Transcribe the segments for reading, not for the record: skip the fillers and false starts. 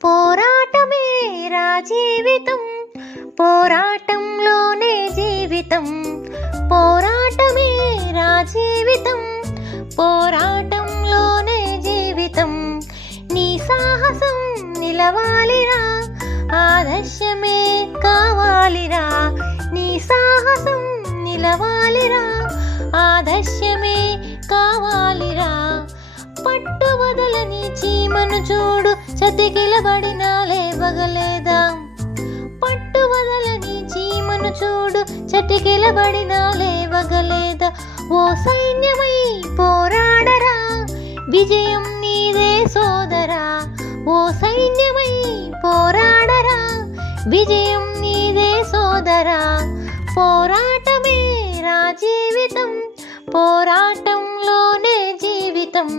పోరాటమే రా జీవితం, పోరాటంలోనే జీవితం. పోరాటమే రా జీవితం, పోరాటంలోనే జీవితం. నీ సాహసం నిలవాలిరా, ఆదర్శమే కావాలిరా. నీ సాహసం నిలవాలిరా, ఆదర్శమే కావాలిరా. పట్టు వదలని చీమను చూడు, చతికిలబడిన లేవగలేదా. పట్టు వదలని చీమను చూడు, చతికిలబడిన లేవగలేదా. ఓ సైన్యమై పోరాడరా, విజయం నీదే సోదరా. ఓ సైన్యమై పోరాడరా, విజయం నీదే సోదరా. పోరాటమే రా జీవితం, పోరాటంలోనే జీవితం.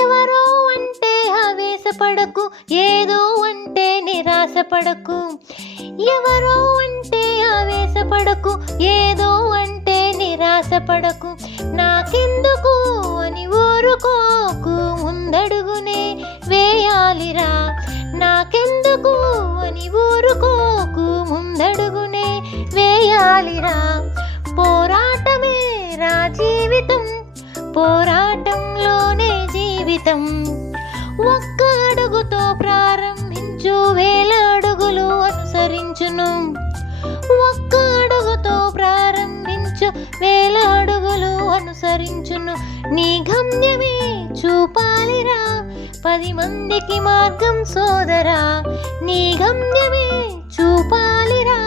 ఎవరో అంటే ఆవేశపడకు, ఏదో అంటే నిరాశపడకు. ఎవరో అంటే ఆవేశపడకు, ఏదో అంటే నిరాశపడకు. నాకెందుకు అని ఊరుకోకు, ముందడుగునే వేయాలిరా. నాకెందుకు అని ఊరుకోకు, ముందడుగునే వేయాలిరా. పోరాటమే రా జీవితం, పోరాటంలోనే జీవితం. ఒక్క అడుగుతో ప్రారంభించు, వేల అడుగులు అనుసరించును. ఒక్క అడుగుతో ప్రారంభించు, వేల అడుగులు అనుసరించును. నీ గమ్యమే చూపాలిరా, 10 మందికి మార్గం సోదరా. నీ గమ్యమే చూపాలిరా,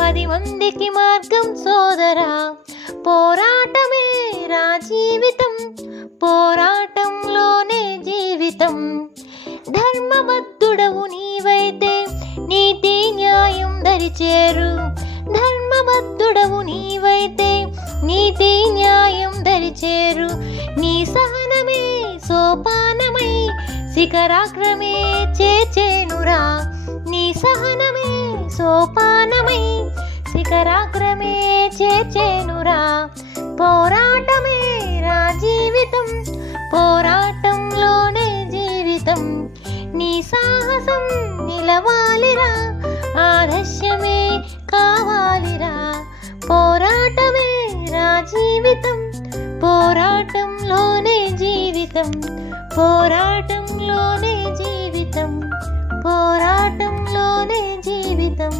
10 మందికి మార్గం సోదరా. పోరాటమే రా జీవితం, పోరాటంలోనే జీవితం. ధర్మబద్ధుడవు నీవైతే నీతి న్యాయం దరిచేరు. ధర్మబద్ధుడవు నీవైతే నీతి న్యాయం దరిచేరు. నీ సహనమే సోపానమై శిఖరాగ్రమే చేర్చేనురా. నీ సహనమే సోపానమై శిఖరాగ్రమే చేర్చేనురా. పోరాటమే రా జీవితం, పోరాటంలోనే జీవితం. నీ సాహసం నిలవాలిరా, ఆదర్శమే కావాలిరా. పోరాటమే రా జీవితం, పోరాటంలోనే జీవితం. పోరాటంలోనే జీవితం, పోరాటంలోనే జీవితం.